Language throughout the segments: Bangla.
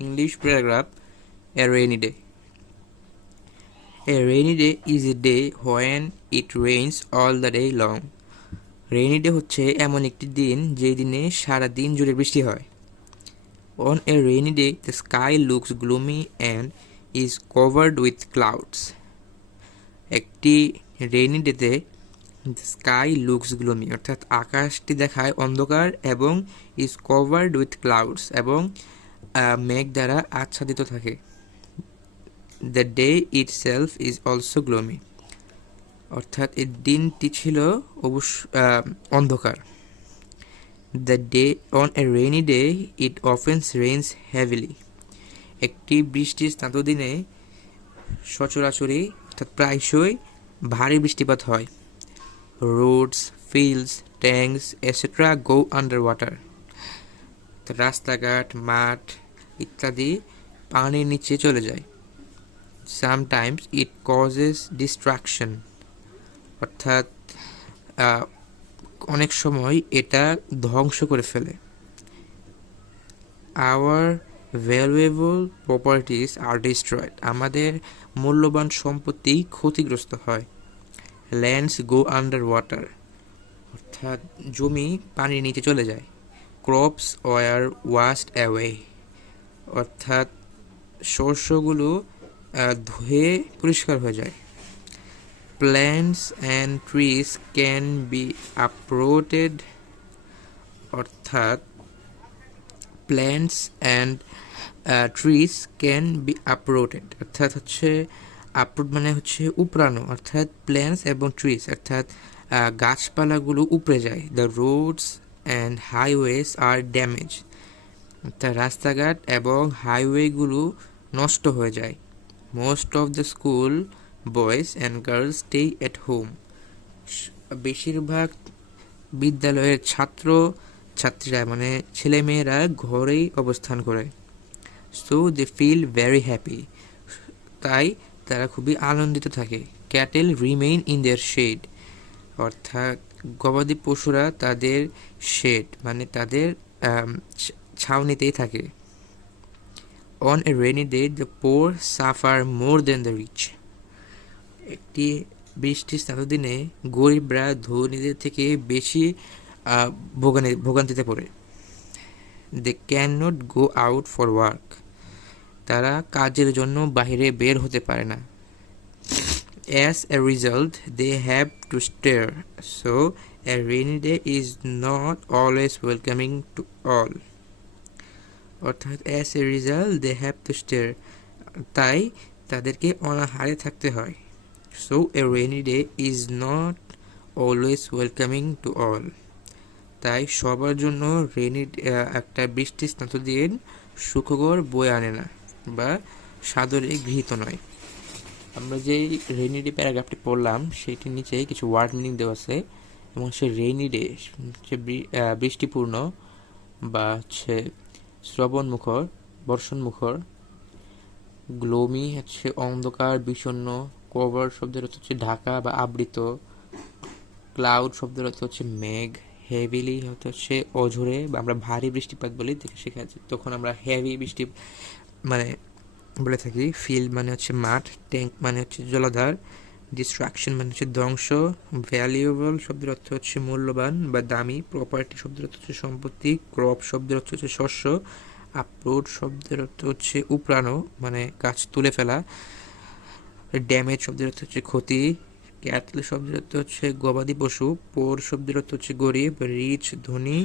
English paragraph. A rainy day. A rainy day is a day when it rains all the day long. Rainy day হচ্ছে এমন একটি দিন যেই দিনে সারা দিন জুড়ে বৃষ্টি হয়। On a rainy day, the sky looks gloomy and is covered with clouds. একটি রেইনি ডেতে the sky looks gloomy অর্থাৎ আকাশটি দেখায় অন্ধকার এবং is covered with clouds এবং মেঘ দ্বারা আচ্ছাদিত থাকে। The day itself is also gloomy অর্থাৎ এই দিনটি ছিল অন্ধকার। The day on a rainy day it often rains heavily. একটি বৃষ্টির স্নাত দিনে সচরাচরই অর্থাৎ প্রায়শই ভারী বৃষ্টিপাত হয়। Roads, fields, tanks, etc. go underwater. রাস্তাঘাট, মাঠ ইত্যাদি পানির নিচে চলে যায়। Sometimes it causes destruction. অর্থাৎ অনেক সময় এটা ধ্বংস করে ফেলে। Our valuable properties are destroyed. আমাদের মূল্যবান সম্পত্তি ক্ষতিগ্রস্ত হয়। Lands go underwater. অর্থাৎ জমি পানির নিচে চলে যায়। Crops were washed away. অর্থাৎ শস্যগুলো ধুয়ে পরিষ্কার হয়ে যায়। Plants and trees can be uprooted. অর্থাৎ plants and trees can be uprooted. অর্থাৎ হচ্ছে uproot মানে হচ্ছে উপড়ানো অর্থাৎ plants এবং trees অর্থাৎ গাছপালাগুলো উপড়ে যায়। The roads and highways are damaged. অর্থাৎ রাস্তাঘাট এবং হাইওয়েগুলো নষ্ট হয়ে যায়। Most of the school boys and girls stay at home. বেশিরভাগ বিদ্যালয়ের ছাত্রীরা মানে ছেলেমেয়েরা ঘরেই অবস্থান করে। So they feel very happy. তাই তারা খুবই আনন্দিত থাকে। Cattle remain in their shade. অর্থাৎ গবাদি পশুরা তাদের শেড মানে তাদের ছাউনিতেই থাকে। On a rainy day, the poor suffer more than the rich. একটি বৃষ্টির স্নাত দিনে গরিবরা ধনীদের থেকে বেশি ভোগান্তিতে পড়ে। They cannot go out for work. তারা কাজের জন্য বাইরে বের হতে পারে না। As a result, they have to stare. So, a rainy day is not always welcoming to all. অর্থাৎ as a result, they have to stare. তাই তাদেরকে অনাহারে থাকতে হয়। So, a rainy day is not always welcoming to all. তাই সবার জন্য একটা বৃষ্টির স্নাত দিন সুখকর বয়ে আনে না বা সাদরে গৃহীত নয়। আমরা যে রেইনি ডে প্যারাগ্রাফটি পড়লাম সেটির নিচে কিছু ওয়ার্ড মিনিং দেওয়া আছে এবং সে রেইনি ডে হচ্ছে বৃষ্টিপূর্ণ বা হচ্ছে শ্রবণমুখর বর্ষণমুখর। গ্লোমি হচ্ছে অন্ধকার বিষণ্ণ। কভার শব্দের অর্থ হচ্ছে ঢাকা বা আবৃত। ক্লাউড শব্দের অর্থ হচ্ছে মেঘ। হেভিলি হচ্ছে অঝোরে বা আমরা ভারী বৃষ্টিপাত বলি সেখানে তখন আমরা হেভি বৃষ্টি মানে বলে থাকি। ফিল্ড মানে হচ্ছে মাঠ। ট্যাঙ্ক মানে হচ্ছে জলাধার। ডিস্ট্রাকশন মানে হচ্ছে ধ্বংস। ভ্যালুয়েবল শব্দের অর্থ হচ্ছে মূল্যবান বা দামি। প্রপার্টি শব্দের অর্থ হচ্ছে সম্পত্তি। ক্রপ শব্দের অর্থ হচ্ছে শস্য। আপরুট শব্দের অর্থ হচ্ছে উপড়ানো মানে গাছ তুলে ফেলা। ড্যামেজ শব্দের অর্থ হচ্ছে ক্ষতি। ক্যাটল শব্দের অর্থ হচ্ছে গবাদি পশু। পোর শব্দের অর্থ হচ্ছে গরিব। রিচ ধনী।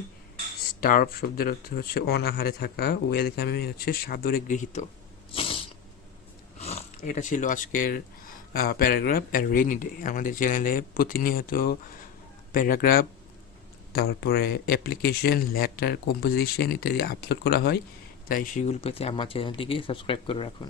স্টার্ভ শব্দের অর্থ হচ্ছে অনাহারে থাকা। ওয়েলকামিং হচ্ছে সাদরে গৃহীত। এটা ছিল আজকের প্যারাগ্রাফ রেইনি ডে। আমাদের চ্যানেলে প্রতিনিয়ত প্যারাগ্রাফ তারপরে অ্যাপ্লিকেশন লেটার কম্পোজিশন ইত্যাদি আপলোড করা হয়, তাই সেগুলো পেতে আমার চ্যানেলটিকে সাবস্ক্রাইব করে রাখুন।